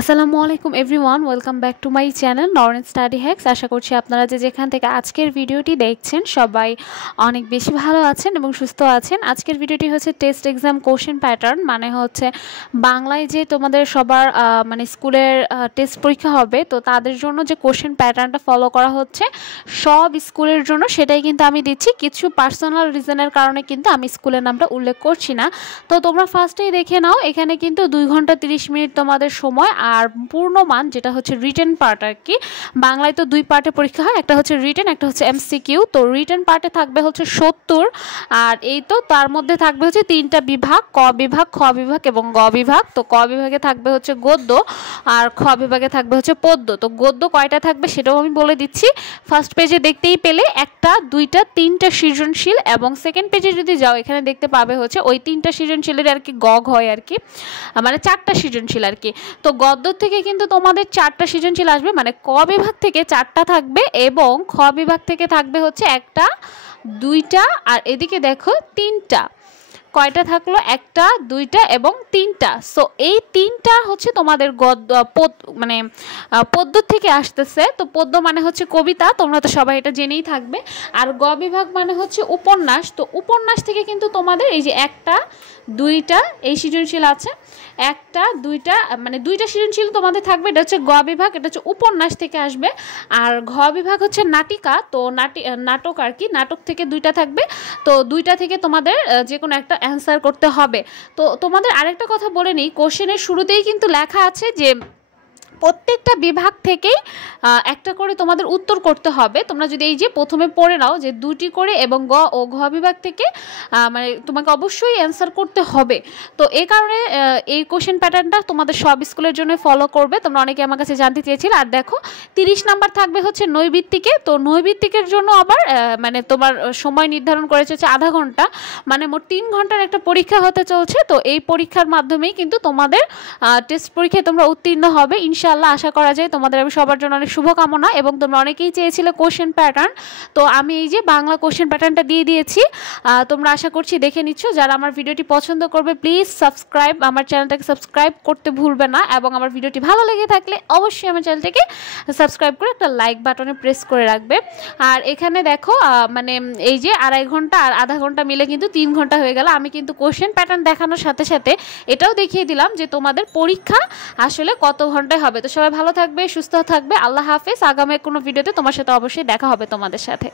আসসালামু আলাইকুম everyone, welcome back to my channel Naren study hacks. আশা করছি আপনারা যেখান থেকে আজকের ভিডিওটি দেখছেন সবাই অনেক বেশি ভালো আছেন এবং সুস্থ আছেন। আজকের ভিডিওটি হচ্ছে টেস্ট এক্সাম কোশ্চেন প্যাটার্ন, মানে হচ্ছে বাংলায় যে তোমাদের সবার মানে স্কুলের টেস্ট পরীক্ষা হবে, তো তাদের জন্য যে কোশ্চেন প্যাটার্নটা ফলো করা হচ্ছে সব স্কুলের জন্য, সেটাই কিন্তু আমি দিচ্ছি। কিছু পার্সোনাল রিজনের কারণে কিন্তু আমি স্কুলের নামটা উল্লেখ করছি না। তো তোমরা ফার্স্টেই দেখে নাও, এখানে কিন্তু 2 ঘন্টা 30 মিনিট তোমাদের সময়। আর পূর্ণমান যেটা হচ্ছে রিটেন পার্ট আর কি, বাংলায় তো 2 পার্টে পরীক্ষা হয়, একটা হচ্ছে রিটেন, একটা হচ্ছে এমসিকিউ। তো রিটেন পার্টে থাকবে হচ্ছে 70, আর এই তো তার মধ্যে থাকবে হচ্ছে 3টা বিভাগ, ক বিভাগ, খ বিভাগ এবং গ বিভাগ। তো ক বিভাগে থাকবে হচ্ছে গদ্য, আর খ বিভাগে থাকবে হচ্ছে পদ্য। তো গদ্য কয়টা থাকবে সেটাও আমি বলে দিচ্ছি। ফার্স্ট পেজে দেখতেই পেলে 1টা 2টা 3টা সৃজনশীল, এবং সেকেন্ড পেজে যদি যাও এখানে দেখতে পাবে হচ্ছে ওই 3টা সৃজনশীলের আর কি গগ হয় আর কি, মানে 4টা সৃজনশীল আর কি। তো গদ্য থেকে কিন্তু তোমাদের 4টা সৃজনশীল আসবে, মানে ক বিভাগ থেকে 4টা থাকবে এবং খ বিভাগ থেকে থাকবে হচ্ছে 1টা 2টা, আর এদিকে দেখো 3টা। কয়টা থাকলো? 1টা 2টা এবং 3টা। সো এই 3টা হচ্ছে তোমাদের গদ্য মানে পদ্য থেকে আসতেছে। তো পদ্য মানে হচ্ছে কবিতা, তোমরা তো সবাই এটা জেনেই থাকবে। আর গ বিভাগ মানে হচ্ছে উপন্যাস। তো উপন্যাস থেকে কিন্তু তোমাদের এই যে 1টা 2টা এই সৃজনশীল আছে, 1টা 2টা মানে 2টা সৃজনশীল তোমাদের থাকবে। এটা হচ্ছে গ বিভাগ, এটা হচ্ছে উপন্যাস থেকে আসবে। আর ঘ বিভাগ হচ্ছে নাটিকা, তো নাটক আর কি, নাটক থেকে 2টা থাকবে। তো 2টা থেকে তোমাদের যে কোনো একটা অ্যান্সার করতে হবে। তো তোমাদের আরেকটা কথা বলে নিই, কোশ্চেনের শুরুতেই কিন্তু লেখা আছে যে প্রত্যেকটা বিভাগ থেকেই একটা করে তোমাদের উত্তর করতে হবে। তোমরা যদি এই যে প্রথমে পড়ে নাও যে 2টি করে এবং গ ও ঘ বিভাগ থেকে মানে তোমাকে অবশ্যই অ্যান্সার করতে হবে। তো এই কারণে এই কোশ্চেন প্যাটার্নটা তোমাদের সব স্কুলের জন্য ফলো করবে। তোমরা অনেকে আমার কাছে জানতে চেয়েছিলে। আর দেখো 30 নাম্বার থাকবে হচ্ছে নৈবিত্তিকে। তো নৈবিত্তিকের জন্য আবার মানে তোমার সময় নির্ধারণ করেছে হচ্ছে আধা ঘন্টা, মানে মোট 3 ঘন্টার একটা পরীক্ষা হতে চলছে। তো এই পরীক্ষার মাধ্যমেই কিন্তু তোমাদের টেস্ট পরীক্ষায় তোমরা উত্তীর্ণ হবে ইনশাআল্লাহ। আশা করা যায় তোমাদের আমি সবার জন্য অনেক শুভকামনা। এবং তোমরা অনেকেই চেয়েছিলে কোশ্চেন প্যাটার্ন, তো আমি এই যে বাংলা কোশ্চেন প্যাটার্নটা দিয়ে দিয়েছি। তোমরা আশা করছি দেখে নিচ্ছ। যারা আমার ভিডিওটি পছন্দ করবে প্লিজ সাবস্ক্রাইব, আমার চ্যানেলটাকে সাবস্ক্রাইব করতে ভুলবে না। এবং আমার ভিডিওটি ভালো লেগে থাকলে অবশ্যই আমার চ্যানেলটাকে সাবস্ক্রাইব করে একটা লাইক বাটনে প্রেস করে রাখবে। আর এখানে দেখো মানে এই যে 2.5 ঘন্টা আর আধা ঘন্টা মিলে কিন্তু 3 ঘন্টা হয়ে গেল। আমি কিন্তু কোশ্চেন প্যাটার্ন দেখানোর সাথে সাথে এটাও দেখিয়ে দিলাম যে তোমাদের পরীক্ষা আসলে কত ঘন্টায় হবে। তো সবাই ভালো থাকবে, সুস্থ থাকবে। আল্লাহ হাফেজ। আগামী কোনো ভিডিওতে তোমার সাথে অবশ্যই দেখা হবে তোমাদের সাথে।